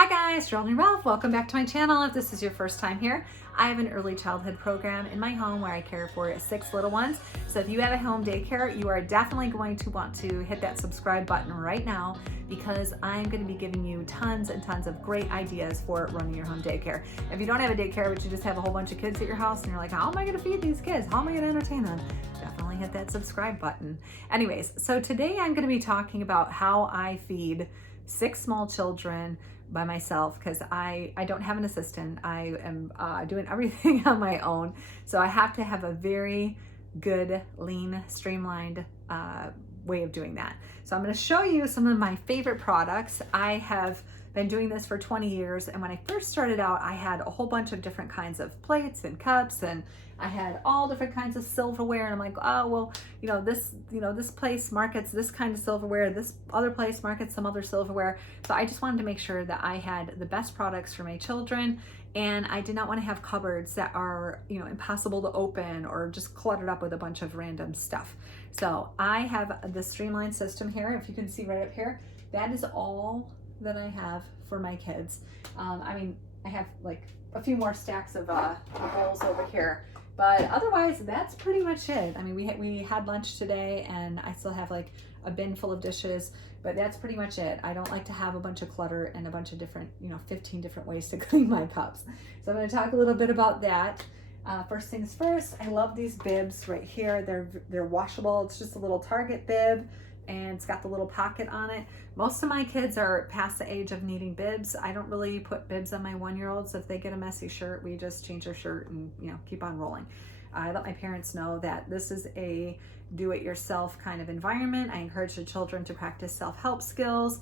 Hi guys, Sterling Ralph. Welcome back to my channel. If this is your first time here, I have an early childhood program in my home where I care for 6 little ones. So if you have a home daycare, you are definitely going to want to hit that subscribe button right now because I'm going to be giving you tons and tons of great ideas for running your home daycare. If you don't have a daycare, but you just have a whole bunch of kids at your house and you're like, how am I going to feed these kids? How am I going to entertain them? Definitely hit that subscribe button. Anyways, so today I'm going to be talking about how I feed 6 small children by myself because I don't have an assistant. I am doing everything on my own. So I have to have a very good, lean, streamlined way of doing that. So I'm going to show you some of my favorite products. I have been doing this for 20 years. And when I first started out, I had a whole bunch of different kinds of plates and cups, and I had all different kinds of silverware. And I'm like, oh, well, this place markets this kind of silverware. This other place markets some other silverware. So I just wanted to make sure that I had the best products for my children. And I did not want to have cupboards that are, impossible to open or just cluttered up with a bunch of random stuff. So I have the Streamlined system here. If you can see right up here, that is all that I have for my kids. I have like a few more stacks of bowls over here, but otherwise that's pretty much it. I mean, we had lunch today and I still have like a bin full of dishes, but that's pretty much it. I don't like to have a bunch of clutter and a bunch of different, 15 different ways to clean my cups. So I'm going to talk a little bit about that. First things first, I love these bibs right here. They're washable. It's just a little Target bib and it's got the little pocket on it. Most of my kids are past the age of needing bibs. I don't really put bibs on my 1-year-olds. If they get a messy shirt, we just change their shirt and keep on rolling. I let my parents know that this is a do-it-yourself kind of environment. I encourage the children to practice self-help skills,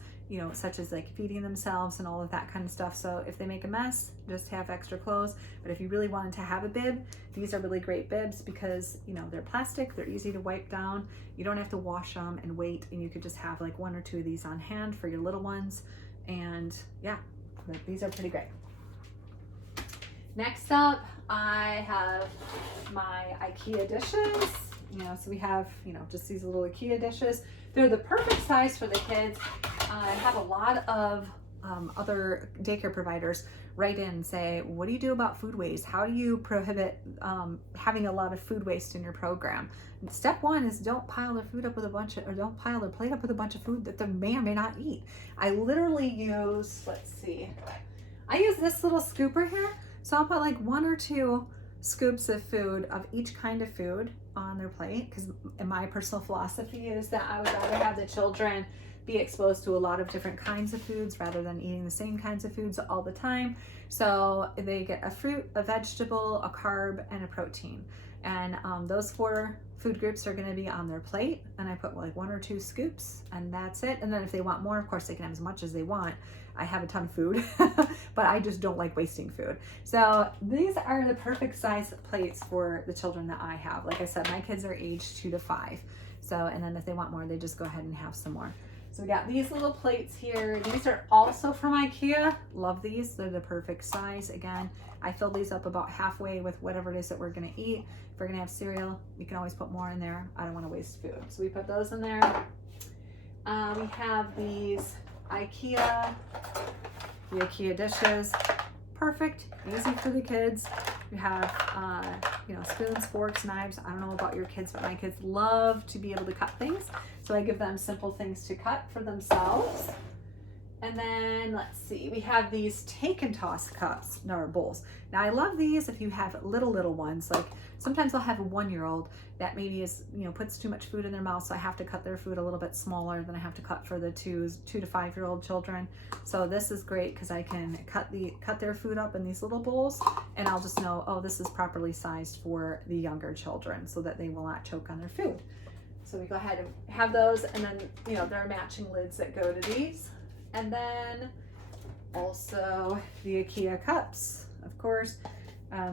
such as like feeding themselves and all of that kind of stuff. So if they make a mess, just have extra clothes. But if you really wanted to have a bib, these are really great bibs because, they're plastic, they're easy to wipe down. You don't have to wash them and wait, and you could just have like 1 or 2 of these on hand for your little ones. And yeah, these are pretty great. Next up, I have my Ikea dishes. So we have, just these little Ikea dishes. They're the perfect size for the kids. I have a lot of other daycare providers write in and say, what do you do about food waste? How do you prohibit having a lot of food waste in your program? And step 1 is don't pile their food up with don't pile their plate up with a bunch of food that they may or may not eat. I literally use, I use this little scooper here. So I'll put like 1 or 2 scoops of food of each kind of food on their plate, because my personal philosophy is that I would rather have the children be exposed to a lot of different kinds of foods rather than eating the same kinds of foods all the time. So they get a fruit, a vegetable, a carb, and a protein. And those 4 food groups are going to be on their plate, and I put like 1 or 2 scoops, and that's it. And then if they want more, of course they can have as much as they want. I have a ton of food, but I just don't like wasting food. So these are the perfect size plates for the children that I have. Like I said, my kids are aged 2 to 5. So, and then if they want more, they just go ahead and have some more. So we got these little plates here. These are also from Ikea. Love these. They're the perfect size. Again, I fill these up about halfway with whatever it is that we're going to eat. If we're going to have cereal, you can always put more in there. I don't want to waste food. So we put those in there. We have these the Ikea dishes. Perfect, easy for the kids. We have, spoons, forks, knives. I don't know about your kids, but my kids love to be able to cut things. So I give them simple things to cut for themselves. And then let's see, we have these take and toss cups, or bowls. Now I love these if you have little ones. Like sometimes I'll have a 1-year-old that maybe is, puts too much food in their mouth. So I have to cut their food a little bit smaller than I have to cut for the 2 to 5-year-old children. So this is great because I can cut their food up in these little bowls, and I'll just know, oh, this is properly sized for the younger children so that they will not choke on their food. So we go ahead and have those, and then, there are matching lids that go to these. And then also the Ikea cups, of course.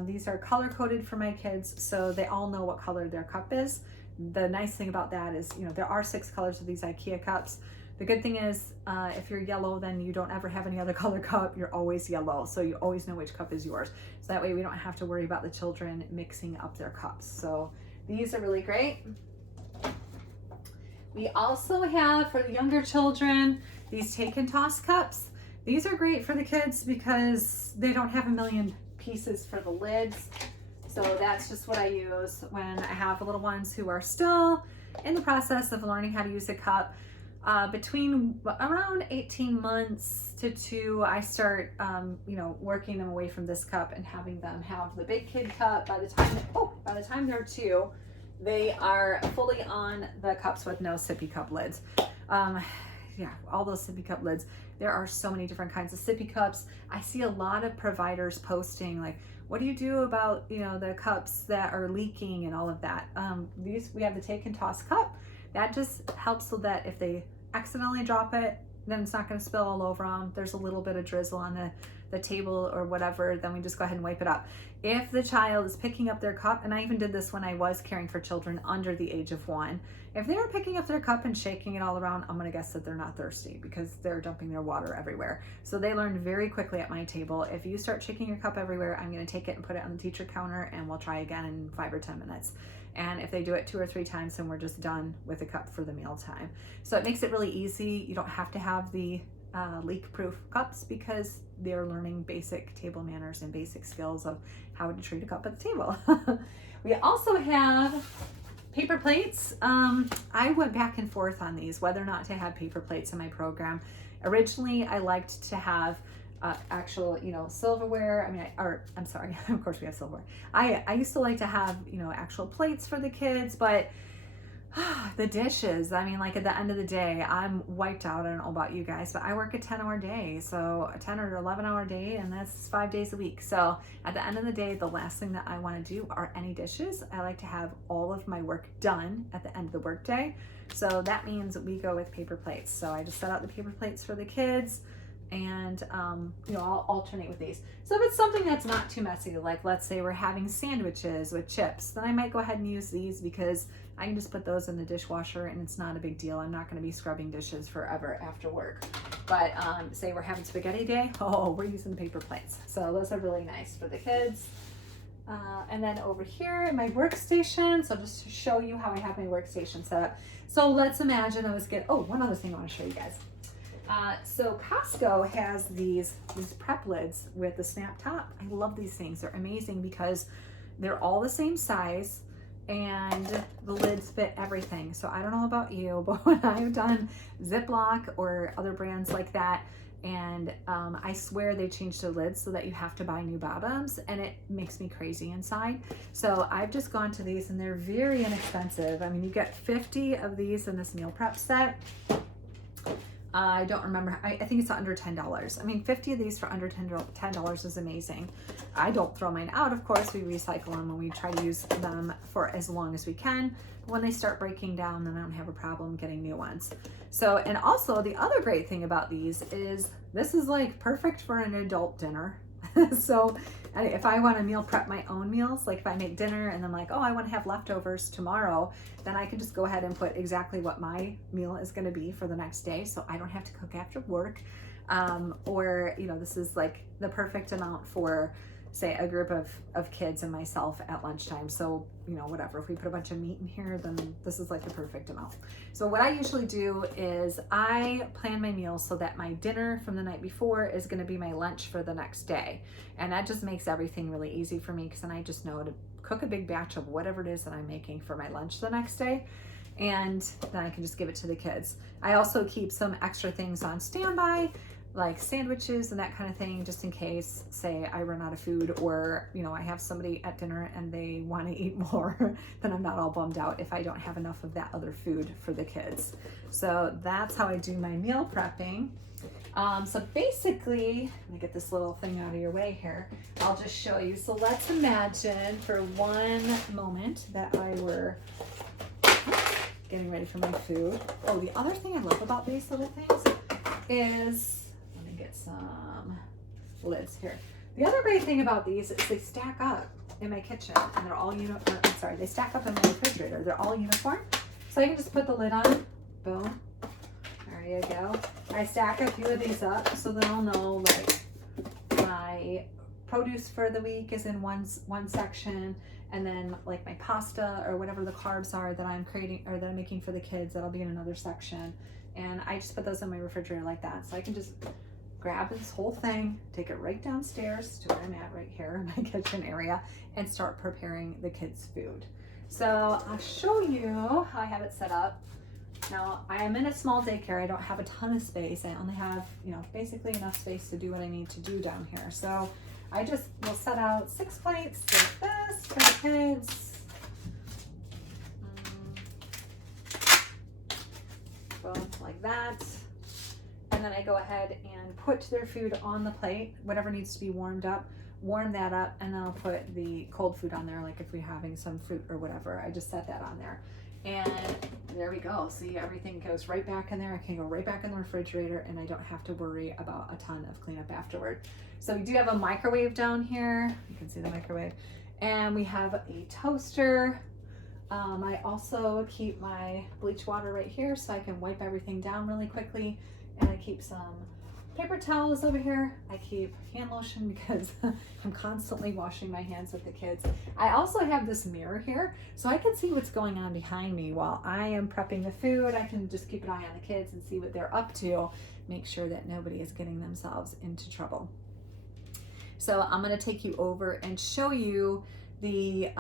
These are color coded for my kids, so they all know what color their cup is. The nice thing about that is, there are 6 colors of these Ikea cups. The good thing is, if you're yellow, then you don't ever have any other color cup. You're always yellow, so you always know which cup is yours. So that way we don't have to worry about the children mixing up their cups. So these are really great. We also have, for the younger children, these take and toss cups. These are great for the kids because they don't have a million pieces for the lids. So that's just what I use when I have little ones who are still in the process of learning how to use a cup. Between around 18 months to 2, I start, working them away from this cup and having them have the big kid cup. By the time they're 2, they are fully on the cups with no sippy cup lids. Yeah, all those sippy cup lids. There are so many different kinds of sippy cups. I see a lot of providers posting like, what do you do about, the cups that are leaking and all of that? We have the take and toss cup. That just helps so that if they accidentally drop it, then it's not going to spill all over them. There's a little bit of drizzle on the table or whatever, then we just go ahead and wipe it up. If the child is picking up their cup, and I even did this when I was caring for children under the age of 1, if they're picking up their cup and shaking it all around, I'm going to guess that they're not thirsty because they're dumping their water everywhere. So they learned very quickly at my table, if you start shaking your cup everywhere, I'm going to take it and put it on the teacher counter and we'll try again in 5 or 10 minutes. And if they do it 2 or 3 times, then we're just done with the cup for the mealtime. So it makes it really easy. You don't have to have the leak-proof cups because they're learning basic table manners and basic skills of how to treat a cup at the table. We also have paper plates. I went back and forth on these, whether or not to have paper plates in my program. Originally, I liked to have actual, silverware. I'm sorry, of course we have silverware. I used to like to have, actual plates for the kids, but the dishes, like at the end of the day, I'm wiped out. I don't know about you guys, but I work a 10-hour day, so a 10 or 11-hour day, and that's 5 days a week. So at the end of the day, the last thing that I want to do are any dishes. I like to have all of my work done at the end of the workday. So that means we go with paper plates. So I just set out the paper plates for the kids, and I'll alternate with these. So if it's something that's not too messy, like let's say we're having sandwiches with chips, then I might go ahead and use these because I can just put those in the dishwasher and it's not a big deal. I'm not going to be scrubbing dishes forever after work. But say we're having spaghetti day, we're using the paper plates. So those are really nice for the kids. And then over here in my workstation, so just to show you how I have my workstation set up. So let's imagine one other thing I want to show you guys. So Costco has these prep lids with the snap top. I love these things. They're amazing because they're all the same size and the lids fit everything. So I don't know about you, but when I've done Ziploc or other brands like that, and I swear they changed the lids so that you have to buy new bottoms, and it makes me crazy inside. So I've just gone to these, and they're very inexpensive. You get 50 of these in this meal prep set. I don't remember. I think it's under $10. 50 of these for under $10 is amazing. I don't throw mine out, of course. We recycle them and we try to use them for as long as we can. But when they start breaking down, then I don't have a problem getting new ones. So, and also the other great thing about these is this is like perfect for an adult dinner. So if I want to meal prep my own meals, like if I make dinner and then I want to have leftovers tomorrow, then I can just go ahead and put exactly what my meal is going to be for the next day. So I don't have to cook after work. This is like the perfect amount for, say, a group of kids and myself at lunchtime. So, whatever, if we put a bunch of meat in here, then this is like the perfect amount. So what I usually do is I plan my meals so that my dinner from the night before is going to be my lunch for the next day. And that just makes everything really easy for me because then I just know to cook a big batch of whatever it is that I'm making for my lunch the next day. And then I can just give it to the kids. I also keep some extra things on standby, like sandwiches and that kind of thing, just in case, say, I run out of food or, I have somebody at dinner and they want to eat more, then I'm not all bummed out if I don't have enough of that other food for the kids. So that's how I do my meal prepping. So basically, let me get this little thing out of your way here. I'll just show you. So let's imagine for one moment that I were getting ready for my food. Oh, the other thing I love about these little things is, get some lids here. The other great thing about these is they stack up in my kitchen and they're all they stack up in my refrigerator. They're all uniform. So I can just put the lid on, boom, there you go. I stack a few of these up so that I'll know my produce for the week is in one section, and then my pasta or whatever the carbs are that I'm creating or that I'm making for the kids, that'll be in another section. And I just put those in my refrigerator like that. So I can just grab this whole thing, take it right downstairs to where I'm at right here in my kitchen area, and start preparing the kids' food. So I'll show you how I have it set up. Now, I am in a small daycare. I don't have a ton of space. I only have, basically enough space to do what I need to do down here. So I just will set out 6 plates like this for the kids. Boom, like that. And then I go ahead and put their food on the plate, whatever needs to be warmed up, warm that up, and then I'll put the cold food on there, like if we're having some fruit or whatever, I just set that on there. And there we go. See, everything goes right back in there. I can go right back in the refrigerator, and I don't have to worry about a ton of cleanup afterward. So we do have a microwave down here. You can see the microwave. And we have a toaster. I also keep my bleach water right here so I can wipe everything down really quickly. And I keep some paper towels over here. I keep hand lotion because I'm constantly washing my hands with the kids. I also have this mirror here so I can see what's going on behind me while I am prepping the food. I can just keep an eye on the kids and see what they're up to, make sure that nobody is getting themselves into trouble. So I'm going to take you over and show you the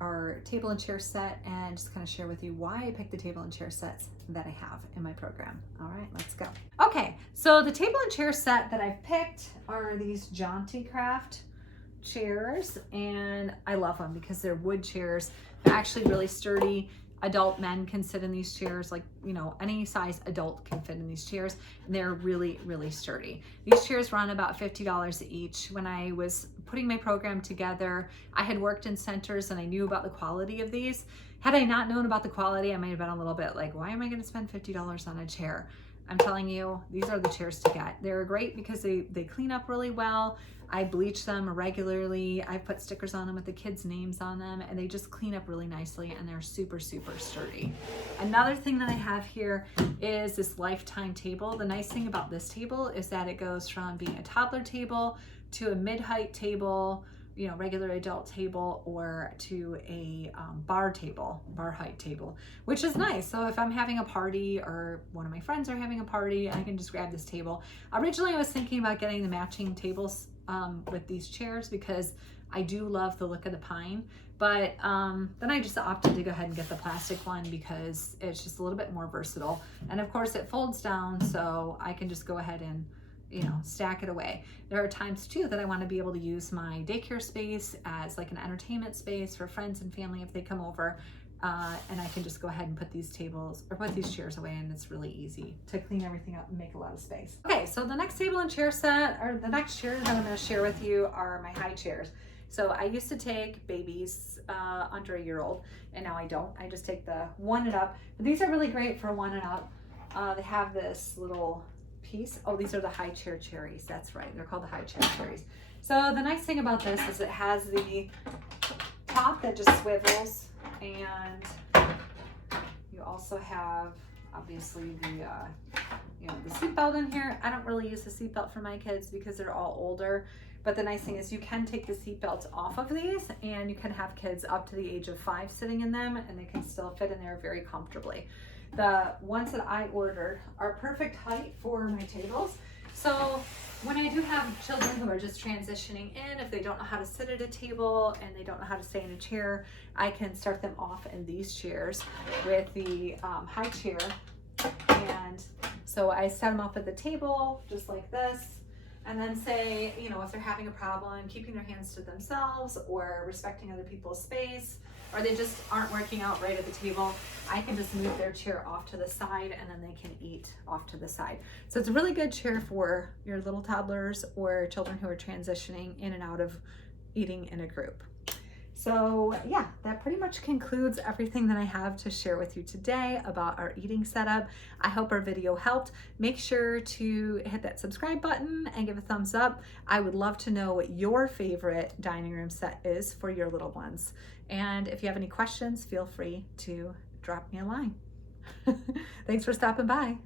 our table and chair set, and just kind of share with you why I picked the table and chair sets that I have in my program. All right, let's go. Okay, so the table and chair set that I've picked are these Jaunty Craft chairs, and I love them because they're wood chairs. They're actually really sturdy. Adult men can sit in these chairs, like, any size adult can fit in these chairs, and they're really, really sturdy. These chairs run about $50 each. When I was putting my program together, I had worked in centers and I knew about the quality of these. Had I not known about the quality, I might have been a little bit like, why am I going to spend $50 on a chair? I'm telling you, these are the chairs to get. They're great because they clean up really well. I bleach them regularly. I put stickers on them with the kids' names on them, and they just clean up really nicely, and they're super, super sturdy. Another thing that I have here is this Lifetime table. The nice thing about this table is that it goes from being a toddler table to a mid-height table, regular adult table, or to a bar height table, which is nice. So if I'm having a party or one of my friends are having a party, I can just grab this table. Originally, I was thinking about getting the matching tables with these chairs because I do love the look of the pine, but then I just opted to go ahead and get the plastic one because it's just a little bit more versatile. And of course it folds down, so I can just go ahead and stack it away. There are times too that I want to be able to use my daycare space as like an entertainment space for friends and family if they come over, and I can just go ahead and put these chairs away, and it's really easy to clean everything up and make a lot of space. Okay, so the next table and chair set, or the next chairs that I'm going to share with you, are my high chairs. So I used to take babies under a year old, and now I don't. I just take the 1 and up. But these are really great for 1 and up. They have this little piece. Oh, these are the high chair cherries. That's right. They're called the high chair cherries. So the nice thing about this is it has the top that just swivels, and you also have obviously the seat belt in here. I don't really use the seat belt for my kids because they're all older, but the nice thing is you can take the seat belts off of these, and you can have kids up to the age of 5 sitting in them, and they can still fit in there very comfortably. The ones that I ordered are perfect height for my tables. So when I do have children who are just transitioning in, if they don't know how to sit at a table and they don't know how to stay in a chair, I can start them off in these chairs with the high chair. And so I set them up at the table just like this, and then say, if they're having a problem keeping their hands to themselves or respecting other people's space, or they just aren't working out right at the table, I can just move their chair off to the side, and then they can eat off to the side. So it's a really good chair for your little toddlers or children who are transitioning in and out of eating in a group. So yeah, that pretty much concludes everything that I have to share with you today about our eating setup. I hope our video helped. Make sure to hit that subscribe button and give a thumbs up. I would love to know what your favorite dining room set is for your little ones. And if you have any questions, feel free to drop me a line. Thanks for stopping by.